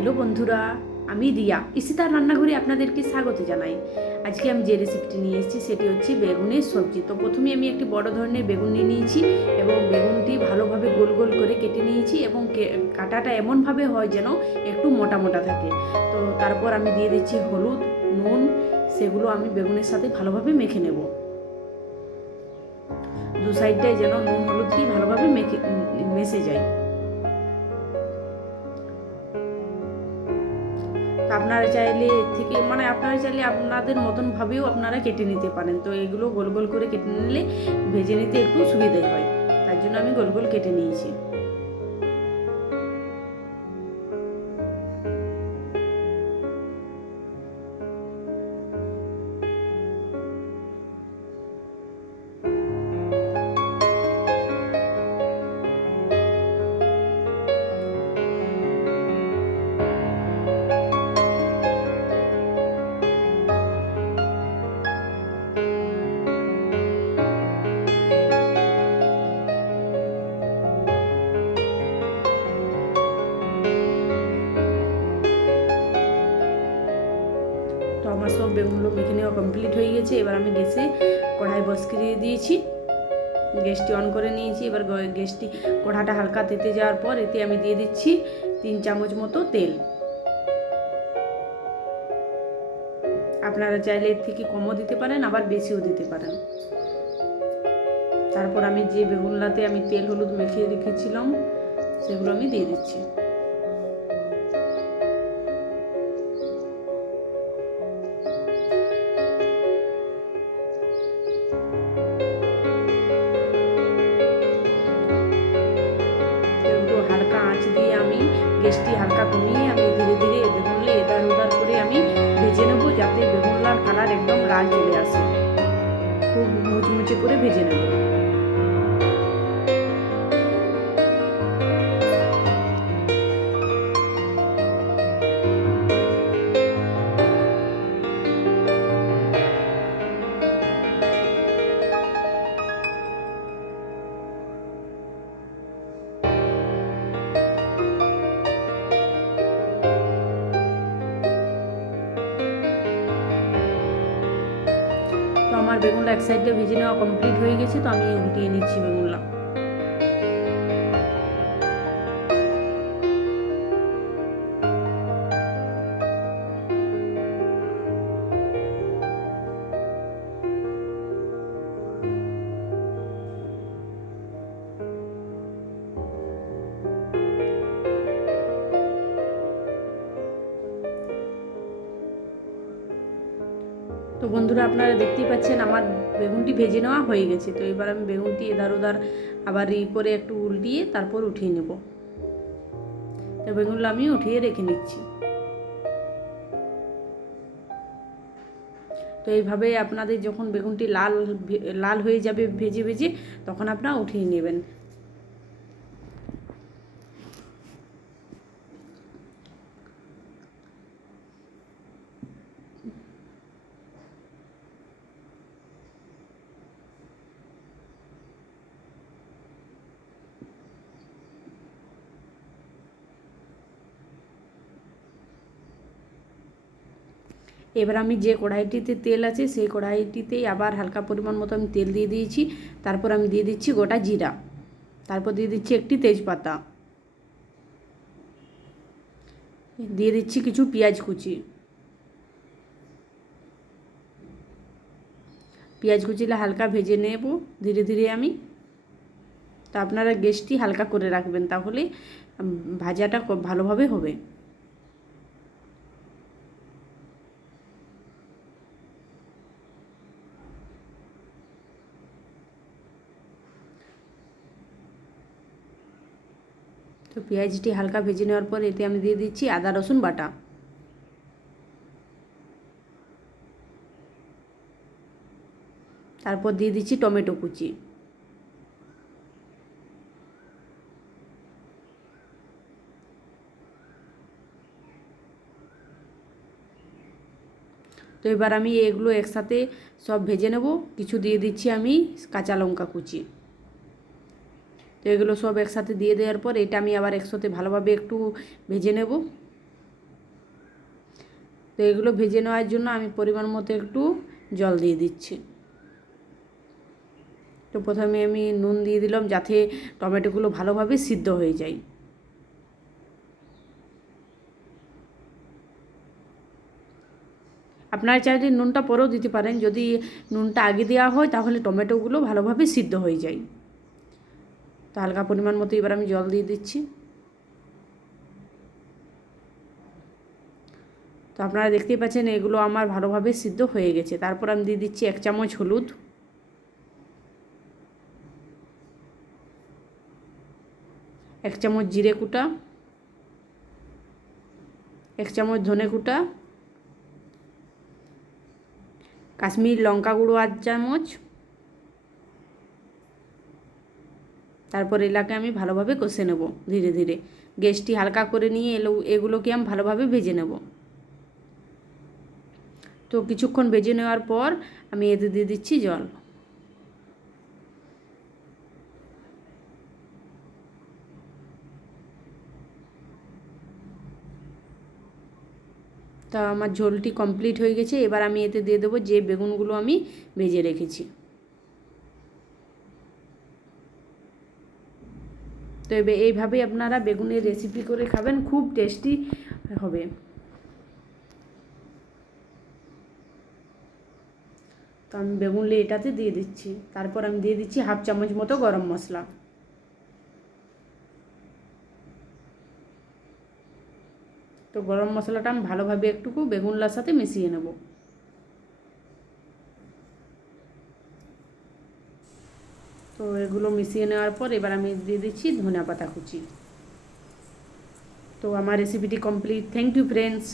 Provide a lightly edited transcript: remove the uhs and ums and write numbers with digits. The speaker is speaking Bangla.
হ্যালো বন্ধুরা, আমি রিয়া ইসিতার রান্নাঘরে আপনাদেরকে স্বাগত জানাই। আজকে আমি যে রেসিপিটি নিয়ে এসেছি সেটি হচ্ছে বেগুনের সবজি। তো প্রথমে আমি একটি বড় ধরনের বেগুন নিয়ে নিয়েছি এবং বেগুনটি ভালোভাবে গোল গোল করে কেটে নিয়েছি এবং কাটাটা এমনভাবে হয় যেন একটু মোটা মোটা থাকে। তো তারপর আমি দিয়ে দিচ্ছি হলুদ, নুন, সেগুলো আমি বেগুনের সাথে ভালোভাবে মেখে নেব। দু সাইডটায় যেন নুন হলুদটি ভালোভাবে মেশে যায়। আপনারা চাইলে আপনারা চাইলে আপনাদের মতনভাবেও আপনারা কেটে নিতে পারেন। তো এগুলো গোল গোল করে কেটে নিলে ভেজে নিতে একটু সুবিধে হয়, তার জন্য আমি গোল গোল কেটে নিয়েছি। তো আমার সব বেগুনগুলো মেখে নেওয়া কমপ্লিট হয়ে গেছে। এবার আমি গ্যাসে কড়াই বসিয়ে দিয়েছি, গ্যাসটি অন করে নিয়েছি। এবার কড়াটা হালকা তেতে যাওয়ার পর এতে আমি দিয়ে দিচ্ছি 3 চামচ মতো তেল। আপনারা চাইলে এর থেকে কমও দিতে পারেন, আবার বেশিও দিতে পারেন। তারপর আমি যে বেগুনলাতে আমি তেল হলুদ মেখে রেখেছিলাম সেগুলো আমি দিয়ে দিচ্ছি। হালকা আঁচ দিয়ে আমি গ্যাসটি হালকা কমিয়ে আমি ধীরে ধীরে বেগুনলে এদার ওদার করে আমি ভেজে নেব, যাতে বেগুনলার কালার একদম লাল চলে আসে। খুব মুচমুচে করে ভেজে নেব। তো আমার বেগুনটা এক সাইডে ভেজে নেওয়া কমপ্লিট হয়ে গেছে। তো আমি উল্টিয়ে নিচ্ছি বেগুনটা। তো বন্ধুরা, আপনারা দেখতেই পাচ্ছেন আমার বেগুনটি ভেজে নেওয়া হয়ে গেছে। তো এবার আমি বেগুনটি এধার ওধার আবার করে একটু উল্টিয়ে তারপর উঠিয়ে নেব। তো বেগুনগুলো আমি উঠিয়ে রেখে নিচ্ছি। তো এইভাবে আপনাদের যখন বেগুনটি লাল লাল হয়ে যাবে ভেজে ভেজে, তখন আপনারা উঠিয়ে নেবেন। এবার আমি যে কড়াইটিতে তেল আছে সেই কড়াইটিতেই আবার হালকা পরিমাণ মতো আমি তেল দিয়ে দিয়েছি। তারপর আমি দিয়ে দিচ্ছি গোটা জিরা, তারপর দিয়ে দিচ্ছি একটি তেজপাতা, দিয়ে দিচ্ছি কিছু পেঁয়াজ কুচি। পেঁয়াজ কুচিলে হালকা ভেজে নেব ধীরে ধীরে আমি। তো আপনারা গ্যাসটি হালকা করে রাখবেন, তাহলে ভাজাটা ভালোভাবে হবে। তো পেঁয়াজটি হালকা ভেজে নেওয়ার পর এতে আমি দিয়ে দিচ্ছি আদা রসুন বাটা, তারপর দিয়ে দিচ্ছি টমেটো কুচি, তো এবার আমি এগুলো একসাথে সব ভেজে নেব। কিছু দিয়ে দিচ্ছি আমি কাঁচা লঙ্কা কুচি। তো এগুলো সব একসাথে দিয়ে দেওয়ার পর এটা আমি আবার একসাথে ভালোভাবে একটু ভেজে নেব। তো এগুলো ভেজে নেওয়ার জন্য আমি পরিমাণ মতো একটু জল দিয়ে দিচ্ছি। তো প্রথমে আমি নুন দিয়ে দিলাম যাতে টমেটোগুলো ভালোভাবে সিদ্ধ হয়ে যায়। আপনারা চাইলে নুনটা পরেও দিতে পারেন, যদি নুনটা আগে দেওয়া হয় তাহলে টমেটোগুলো ভালোভাবে সিদ্ধ হয়ে যায়। তো হালকা পরিমাণ মতো এবার আমি জল দিয়ে দিচ্ছি। তো আপনারা দেখতেই পাচ্ছেন এগুলো আমার ভালোভাবে সিদ্ধ হয়ে গেছে। তারপর আমি দিয়ে দিচ্ছি 1 চামচ হলুদ, 1 চামচ জিরে কুটা, 1 চামচ ধনে কুটা, কাশ্মীর লঙ্কা গুঁড়ো 1 চামচ। তারপর এলাকে আমি ভালোভাবে কষে নেব ধীরে ধীরে, গ্যাসটি হালকা করে নিয়ে এগুলোকে আমি ভালোভাবে ভেজে নেব। তো কিছুক্ষণ ভেজে নেওয়ার পর আমি এতে দিয়ে দিচ্ছি জল। তা আমার ঝোলটি কমপ্লিট হয়ে গেছে। এবার আমি এতে দিয়ে দেবো যে বেগুনগুলো আমি ভেজে রেখেছি। তো এইভাবেই আপনারা বেগুনের রেসিপি করে খাবেন, খুব টেস্টি হবে। তো আমি বেগুন এটাতে দিয়ে দিচ্ছি। তারপর আমি দিয়ে দিচ্ছি 1/2 চামচ মতো গরম মশলা। তো গরম মশলাটা আমি ভালোভাবে একটুকু বেগুনলার সাথে মিশিয়ে নেব। তো এগুলো মিশিয়ে নেওয়ার পর এবার আমি দিয়ে দিচ্ছি ধনিয়া পাতা কুচি। তো আমার রেসিপিটি কমপ্লিট। Thank you friends.